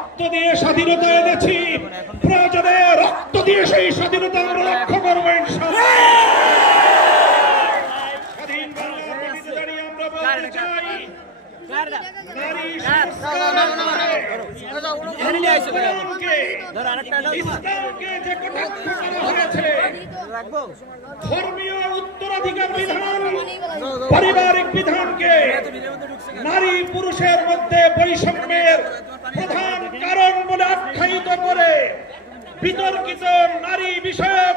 রক্ত দিয়ে স্বাধীনতা এনেছি। প্রয়োজনে রক্ত দিয়ে সেই স্বাধীনতা আমরা রক্ষা করব পারিবারিক বিধানকে নারী পুরুষের মধ্যে বৈষম্যের প্রধান কারণ বলে আখ্যায়িত করে বিতর্কিত নারী বিষয়ক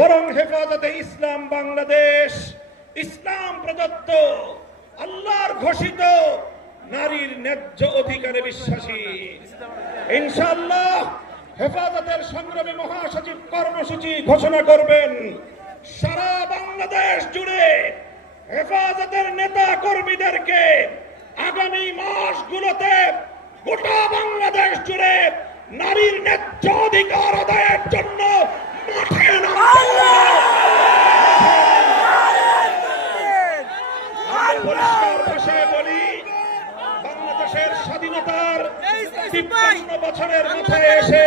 বরং হেফাজতে ইসলাম বাংলাদেশ, ইসলাম প্রদত্ত, আল্লাহর ঘোষিত, নারীর ন্যায্য অধিকারে বিশ্বাসী। ইনশাআল্লাহ হেফাজতের সংগ্রামী মহাসচিব কর্মসূচি ঘোষণা করবেন। সারা বাংলাদেশ জুড়ে হেফাজতের নেতা কর্মীদেরকে আগামী মাসগুলোতে গোটা বাংলাদেশ জুড়ে নারীর ন্যায্য অধিকার আদায়ের জন্য মাঠে নামতে হবে। আমরা পরিষ্কার ভাষায় বলি বাংলাদেশের স্বাধীনতার তিপ্পান্ন বছরের মাথায় এসে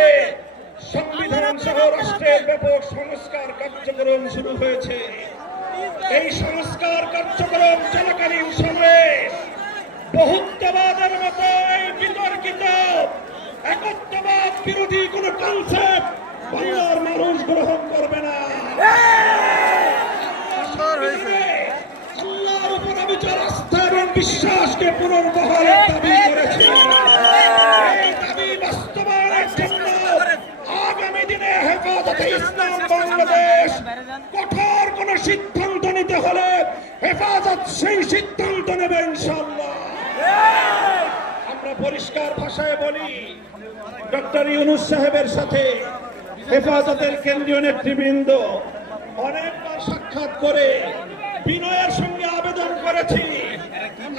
সংবিধান সহ রাষ্ট্রের ব্যাপক সংস্কার কার্যক্রম শুরু হয়েছে। এই সংস্কার কার্যক্রম চলাকালীন সময়ে বহুত্ববাদের মতো এই বিতর্কিত একত্ববাদ বিরোধী কোন কনসেপ্ট বাংলার মানুষ গ্রহণ করবে না। আল্লাহর উপর আমি এবং বিশ্বাসকে পুনর্বহালের দাবি করেছি এই দাবি বাস্তবায়নের জন্য আগামী ইসলাম বাংলাদেশ কঠোর কোন সিদ্ধান্ত নিতে হলে হেফাজত সেই সিদ্ধান্ত নেবে ইনশাল্লাহ আমরা পরিষ্কার ভাষায় বলি, ডক্টর ইউনুস সাহেবের সাথে হেফাজতের কেন্দ্রীয় নেতৃবৃন্দ অনেকবার সাক্ষাৎ করে বিনয়ের সঙ্গে আবেদন করেছি।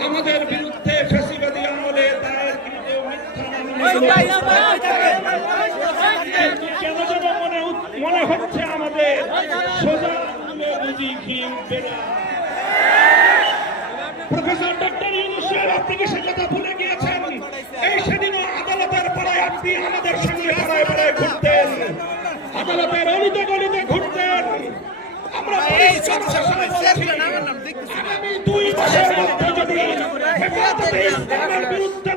আমাদের বিরুদ্ধে ফেসিবাদী আমলে দায়েরকৃত মিথ্যা হচ্ছে আমাদের সোজা বুঝি ঘি উঠবে প্রফেসর ডক্টর ইউনুস সাহেব আপনি কি সে কথা ভুলে গিয়েছেন? এই সেদিনও আদালতের পাড়ায় আপনি আমাদের সঙ্গে পাড়ায় পাড়ায় ঘুরতেন। আদালতের অলিতে গলিতে ঘুরতেন। আমরা আগামী দুই মাসের মধ্যে যদি হেফাজতে ইসলামের বিরুদ্ধে